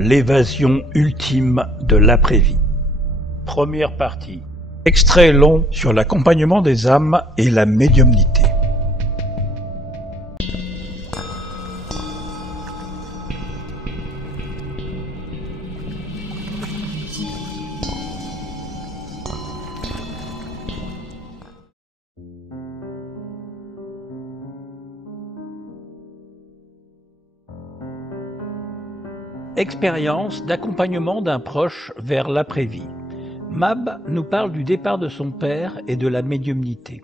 L'évasion ultime de l'après-vie. Première partie. Extrait long sur l'accompagnement des âmes et la médiumnité. Expérience d'accompagnement d'un proche vers l'après-vie. Mab nous parle du départ de son père et de la médiumnité.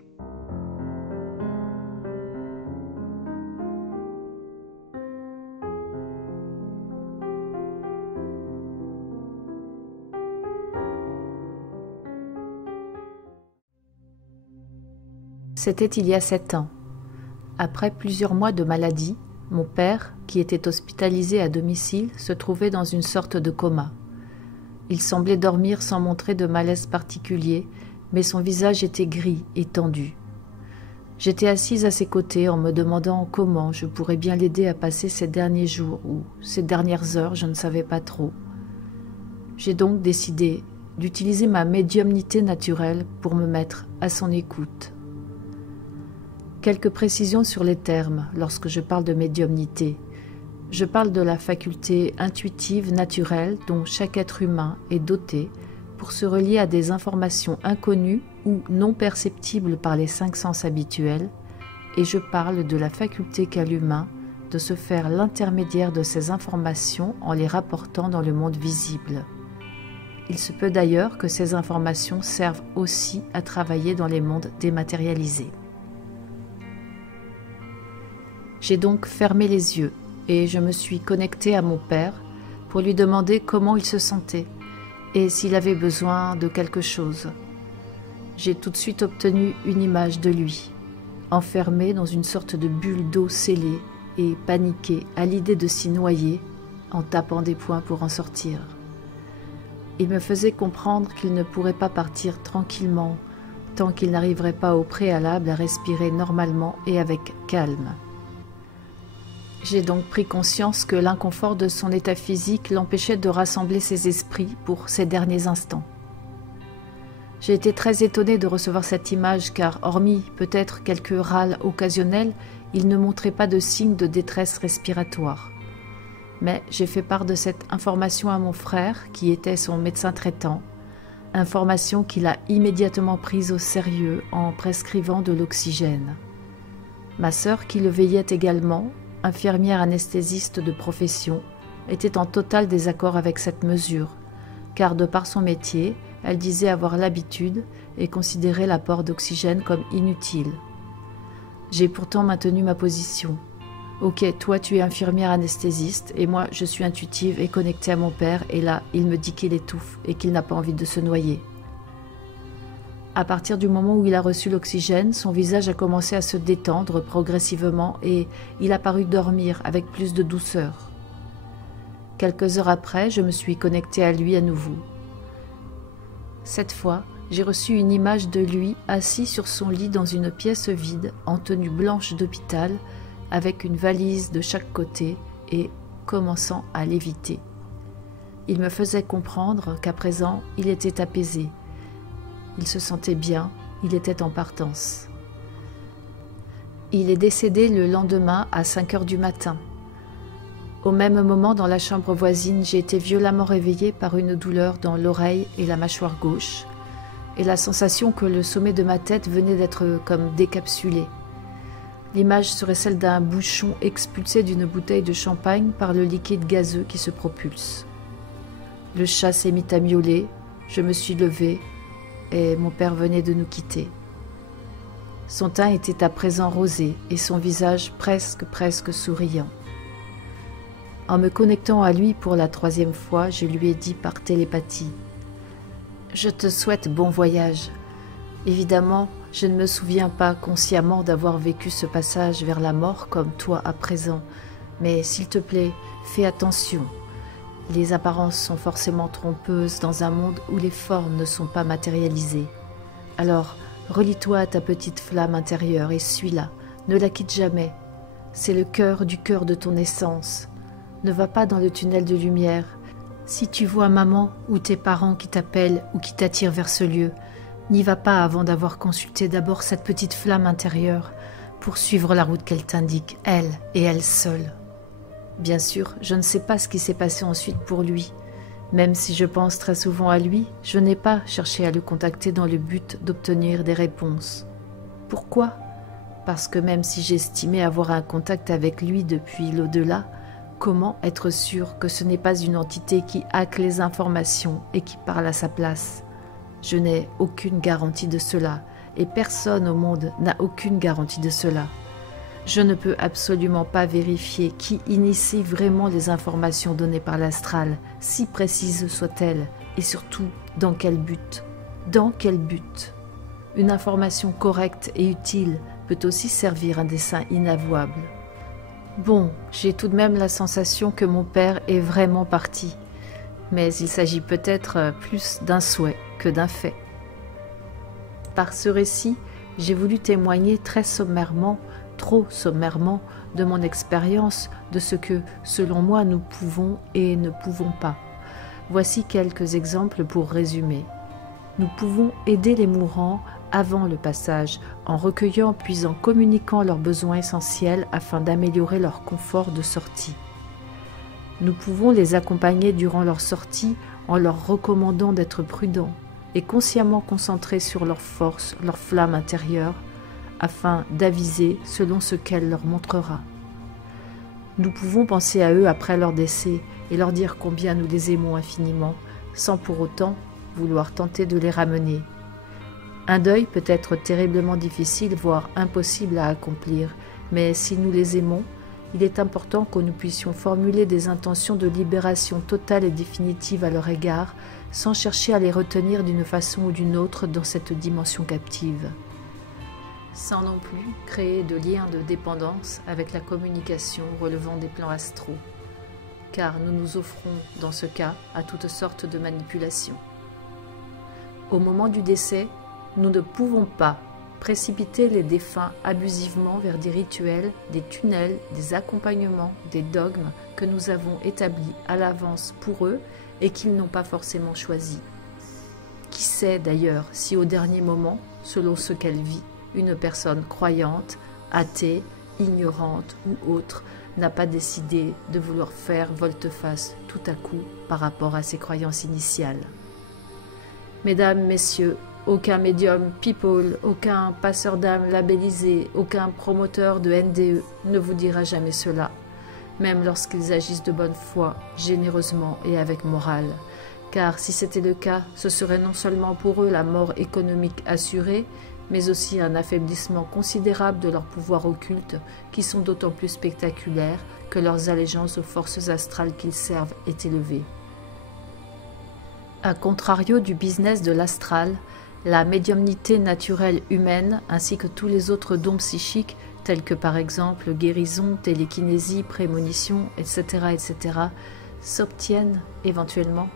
C'était il y a 7 ans. Après plusieurs mois de maladie, mon père, qui était hospitalisé à domicile, se trouvait dans une sorte de coma. Il semblait dormir sans montrer de malaise particulier, mais son visage était gris et tendu. J'étais assise à ses côtés en me demandant comment je pourrais bien l'aider à passer ces derniers jours ou ces dernières heures, je ne savais pas trop. J'ai donc décidé d'utiliser ma médiumnité naturelle pour me mettre à son écoute. Quelques précisions sur les termes lorsque je parle de médiumnité. Je parle de la faculté intuitive naturelle dont chaque être humain est doté pour se relier à des informations inconnues ou non perceptibles par les 5 sens habituels, et je parle de la faculté qu'a l'humain de se faire l'intermédiaire de ces informations en les rapportant dans le monde visible. Il se peut d'ailleurs que ces informations servent aussi à travailler dans les mondes dématérialisés. J'ai donc fermé les yeux et je me suis connectée à mon père pour lui demander comment il se sentait et s'il avait besoin de quelque chose. J'ai tout de suite obtenu une image de lui, enfermé dans une sorte de bulle d'eau scellée et paniqué à l'idée de s'y noyer en tapant des poings pour en sortir. Il me faisait comprendre qu'il ne pourrait pas partir tranquillement tant qu'il n'arriverait pas au préalable à respirer normalement et avec calme. J'ai donc pris conscience que l'inconfort de son état physique l'empêchait de rassembler ses esprits pour ces derniers instants. J'ai été très étonnée de recevoir cette image car, hormis peut-être quelques râles occasionnels, il ne montrait pas de signe de détresse respiratoire. Mais j'ai fait part de cette information à mon frère, qui était son médecin traitant, information qu'il a immédiatement prise au sérieux en prescrivant de l'oxygène. Ma sœur, qui le veillait également, infirmière anesthésiste de profession, était en total désaccord avec cette mesure, car de par son métier, elle disait avoir l'habitude et considérait l'apport d'oxygène comme inutile. J'ai pourtant maintenu ma position. Ok, toi tu es infirmière anesthésiste et moi je suis intuitive et connectée à mon père et là il me dit qu'il étouffe et qu'il n'a pas envie de se noyer. À partir du moment où il a reçu l'oxygène, son visage a commencé à se détendre progressivement et il a paru dormir avec plus de douceur. Quelques heures après, je me suis connectée à lui à nouveau. Cette fois, j'ai reçu une image de lui assis sur son lit dans une pièce vide en tenue blanche d'hôpital avec une valise de chaque côté et commençant à léviter. Il me faisait comprendre qu'à présent, il était apaisé. Il se sentait bien, il était en partance. Il est décédé le lendemain à 5 heures du matin. Au même moment, dans la chambre voisine, j'ai été violemment réveillée par une douleur dans l'oreille et la mâchoire gauche, et la sensation que le sommet de ma tête venait d'être comme décapsulé. L'image serait celle d'un bouchon expulsé d'une bouteille de champagne par le liquide gazeux qui se propulse. Le chat s'est mis à miauler, je me suis levée, et mon père venait de nous quitter. Son teint était à présent rosé et son visage presque souriant. En me connectant à lui pour la 3e fois, je lui ai dit par télépathie « Je te souhaite bon voyage. Évidemment, je ne me souviens pas consciemment d'avoir vécu ce passage vers la mort comme toi à présent, mais s'il te plaît, fais attention. Les apparences sont forcément trompeuses dans un monde où les formes ne sont pas matérialisées. Alors, relie-toi à ta petite flamme intérieure et suis-la, ne la quitte jamais. C'est le cœur du cœur de ton essence. Ne va pas dans le tunnel de lumière, Si tu vois maman ou tes parents qui t'appellent ou qui t'attirent vers ce lieu, n'y va pas avant d'avoir consulté d'abord cette petite flamme intérieure pour suivre la route qu'elle t'indique, elle et elle seule. Bien sûr, je ne sais pas ce qui s'est passé ensuite pour lui. Même si je pense très souvent à lui, je n'ai pas cherché à le contacter dans le but d'obtenir des réponses. Pourquoi ? Parce que même si j'estimais avoir un contact avec lui depuis l'au-delà, comment être sûr que ce n'est pas une entité qui hack les informations et qui parle à sa place ? Je n'ai aucune garantie de cela, et personne au monde n'a aucune garantie de cela. Je ne peux absolument pas vérifier qui initie vraiment les informations données par l'astral, si précises soient-elles, et surtout dans quel but. Dans quel but ? Une information correcte et utile peut aussi servir un dessein inavouable. Bon, j'ai tout de même la sensation que mon père est vraiment parti, mais il s'agit peut-être plus d'un souhait que d'un fait. Par ce récit, j'ai voulu témoigner très sommairement, trop sommairement, de mon expérience, de ce que, selon moi, nous pouvons et ne pouvons pas. Voici quelques exemples pour résumer. Nous pouvons aider les mourants avant le passage, en recueillant puis en communiquant leurs besoins essentiels afin d'améliorer leur confort de sortie. Nous pouvons les accompagner durant leur sortie en leur recommandant d'être prudents et consciemment concentrés sur leurs forces, leur flamme intérieure, afin d'aviser selon ce qu'elle leur montrera. Nous pouvons penser à eux après leur décès et leur dire combien nous les aimons infiniment, sans pour autant vouloir tenter de les ramener. Un deuil peut être terriblement difficile, voire impossible à accomplir, mais si nous les aimons, il est important que nous puissions formuler des intentions de libération totale et définitive à leur égard, sans chercher à les retenir d'une façon ou d'une autre dans cette dimension captive. Sans non plus créer de liens de dépendance avec la communication relevant des plans astraux, car nous nous offrons, dans ce cas, à toutes sortes de manipulations. Au moment du décès, nous ne pouvons pas précipiter les défunts abusivement vers des rituels, des tunnels, des accompagnements, des dogmes que nous avons établis à l'avance pour eux et qu'ils n'ont pas forcément choisis. Qui sait d'ailleurs si au dernier moment, selon ce qu'elle vit, une personne croyante, athée, ignorante ou autre n'a pas décidé de vouloir faire volte-face tout à coup par rapport à ses croyances initiales. Mesdames, messieurs, aucun médium people, aucun passeur d'âme labellisé, aucun promoteur de NDE ne vous dira jamais cela, même lorsqu'ils agissent de bonne foi, généreusement et avec morale. Car si c'était le cas, ce serait non seulement pour eux la mort économique assurée, mais aussi un affaiblissement considérable de leurs pouvoirs occultes, qui sont d'autant plus spectaculaires que leurs allégeances aux forces astrales qu'ils servent est élevée. A contrario du business de l'astral, la médiumnité naturelle humaine, ainsi que tous les autres dons psychiques, tels que par exemple guérison, télékinésie, prémonition, etc., s'obtiennent éventuellement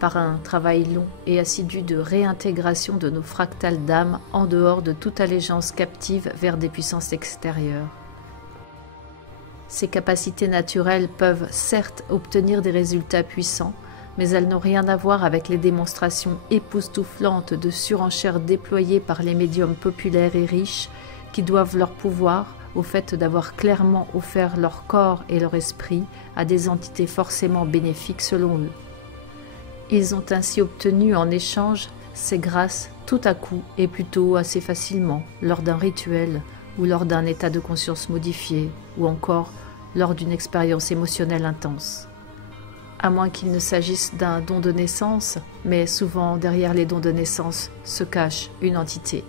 par un travail long et assidu de réintégration de nos fractales d'âme en dehors de toute allégeance captive vers des puissances extérieures. Ces capacités naturelles peuvent certes obtenir des résultats puissants, mais elles n'ont rien à voir avec les démonstrations époustouflantes de surenchères déployées par les médiums populaires et riches qui doivent leur pouvoir au fait d'avoir clairement offert leur corps et leur esprit à des entités forcément bénéfiques selon eux. Ils ont ainsi obtenu en échange ces grâces tout à coup et plutôt assez facilement lors d'un rituel ou lors d'un état de conscience modifié ou encore lors d'une expérience émotionnelle intense. À moins qu'il ne s'agisse d'un don de naissance, mais souvent derrière les dons de naissance se cache une entité.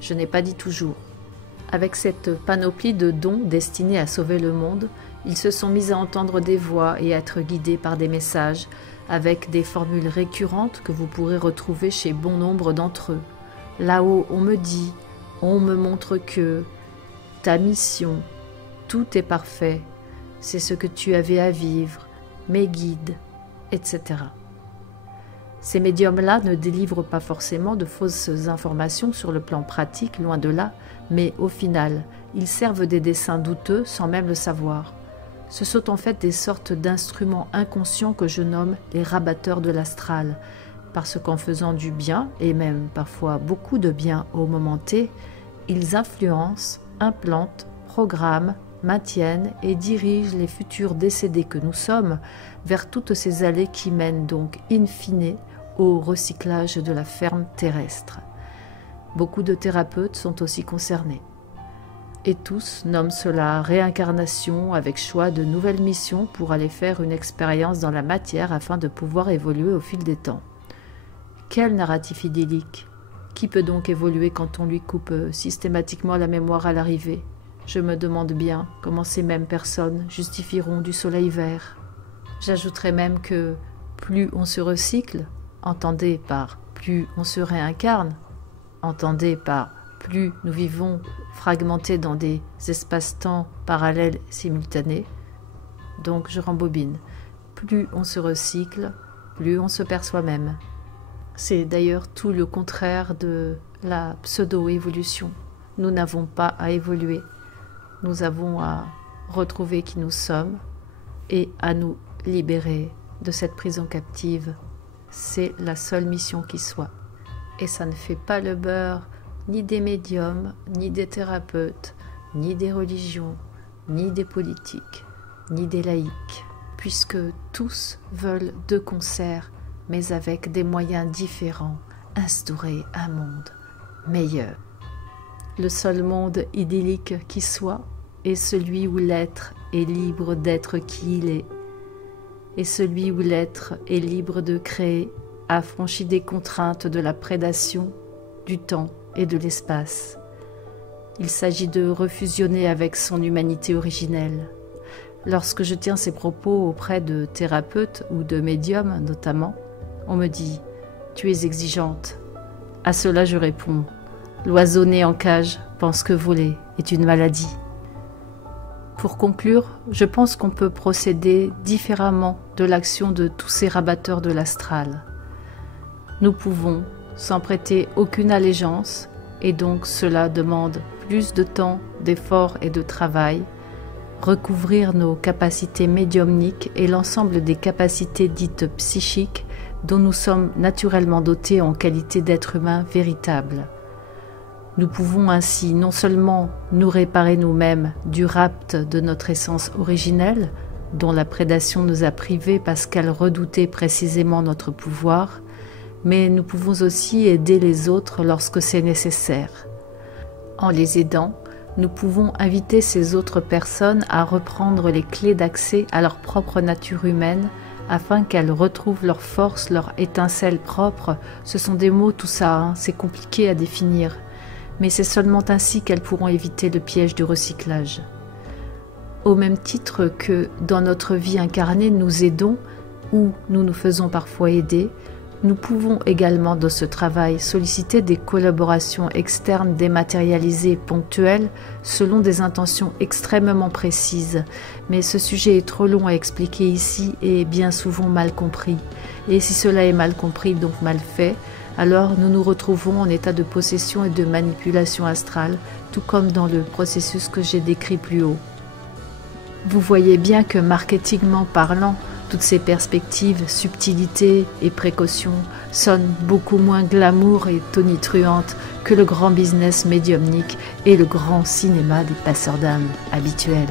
Je n'ai pas dit toujours. Avec cette panoplie de dons destinés à sauver le monde, ils se sont mis à entendre des voix et à être guidés par des messages, avec des formules récurrentes que vous pourrez retrouver chez bon nombre d'entre eux. Là-haut, on me dit, on me montre que, ta mission, tout est parfait, c'est ce que tu avais à vivre, mes guides, etc. Ces médiums-là ne délivrent pas forcément de fausses informations sur le plan pratique, loin de là, mais au final, ils servent des desseins douteux sans même le savoir. Ce sont en fait des sortes d'instruments inconscients que je nomme les rabatteurs de l'astral, parce qu'en faisant du bien, et même parfois beaucoup de bien au moment T, ils influencent, implantent, programment, maintiennent et dirigent les futurs décédés que nous sommes vers toutes ces allées qui mènent donc in fine au recyclage de la ferme terrestre. Beaucoup de thérapeutes sont aussi concernés. Et tous nomment cela réincarnation avec choix de nouvelles missions pour aller faire une expérience dans la matière afin de pouvoir évoluer au fil des temps. Quel narratif idyllique! Qui peut donc évoluer quand on lui coupe systématiquement la mémoire à l'arrivée? Je me demande bien comment ces mêmes personnes justifieront du soleil vert. J'ajouterais même que plus on se recycle, entendez par plus on se réincarne, entendez par plus nous vivons fragmentés dans des espaces-temps parallèles simultanés. Donc je rembobine. Plus on se recycle, plus on se perd soi-même. C'est d'ailleurs tout le contraire de la pseudo-évolution. Nous n'avons pas à évoluer. Nous avons à retrouver qui nous sommes et à nous libérer de cette prison captive. C'est la seule mission qui soit. Et ça ne fait pas le beurre ni des médiums, ni des thérapeutes, ni des religions, ni des politiques, ni des laïcs, puisque tous veulent de concert, mais avec des moyens différents, instaurer un monde meilleur. Le seul monde idyllique qui soit est celui où l'être est libre d'être qui il est, et celui où l'être est libre de créer, affranchi des contraintes de la prédation, du temps et de l'espace. Il s'agit de refusionner avec son humanité originelle. Lorsque je tiens ces propos auprès de thérapeutes ou de médiums notamment, on me dit « Tu es exigeante ». À cela je réponds « L'oiseau né en cage pense que voler est une maladie ». Pour conclure, je pense qu'on peut procéder différemment de l'action de tous ces rabatteurs de l'astral. Nous pouvons, sans prêter aucune allégeance, et donc cela demande plus de temps, d'efforts et de travail, recouvrir nos capacités médiumniques et l'ensemble des capacités dites psychiques dont nous sommes naturellement dotés en qualité d'êtres humains véritables. Nous pouvons ainsi non seulement nous réparer nous-mêmes du rapt de notre essence originelle, dont la prédation nous a privés parce qu'elle redoutait précisément notre pouvoir, mais nous pouvons aussi aider les autres lorsque c'est nécessaire. En les aidant, nous pouvons inviter ces autres personnes à reprendre les clés d'accès à leur propre nature humaine afin qu'elles retrouvent leur force, leur étincelle propre. Ce sont des mots tout ça, c'est compliqué à définir, mais c'est seulement ainsi qu'elles pourront éviter le piège du recyclage. Au même titre que dans notre vie incarnée nous aidons ou nous nous faisons parfois aider, nous pouvons également dans ce travail solliciter des collaborations externes dématérialisées ponctuelles selon des intentions extrêmement précises. Mais ce sujet est trop long à expliquer ici et bien souvent mal compris. Et si cela est mal compris, donc mal fait, alors nous nous retrouvons en état de possession et de manipulation astrale, tout comme dans le processus que j'ai décrit plus haut. Vous voyez bien que marketingment parlant, toutes ces perspectives, subtilités et précautions sonnent beaucoup moins glamour et tonitruantes que le grand business médiumnique et le grand cinéma des passeurs d'âme habituels.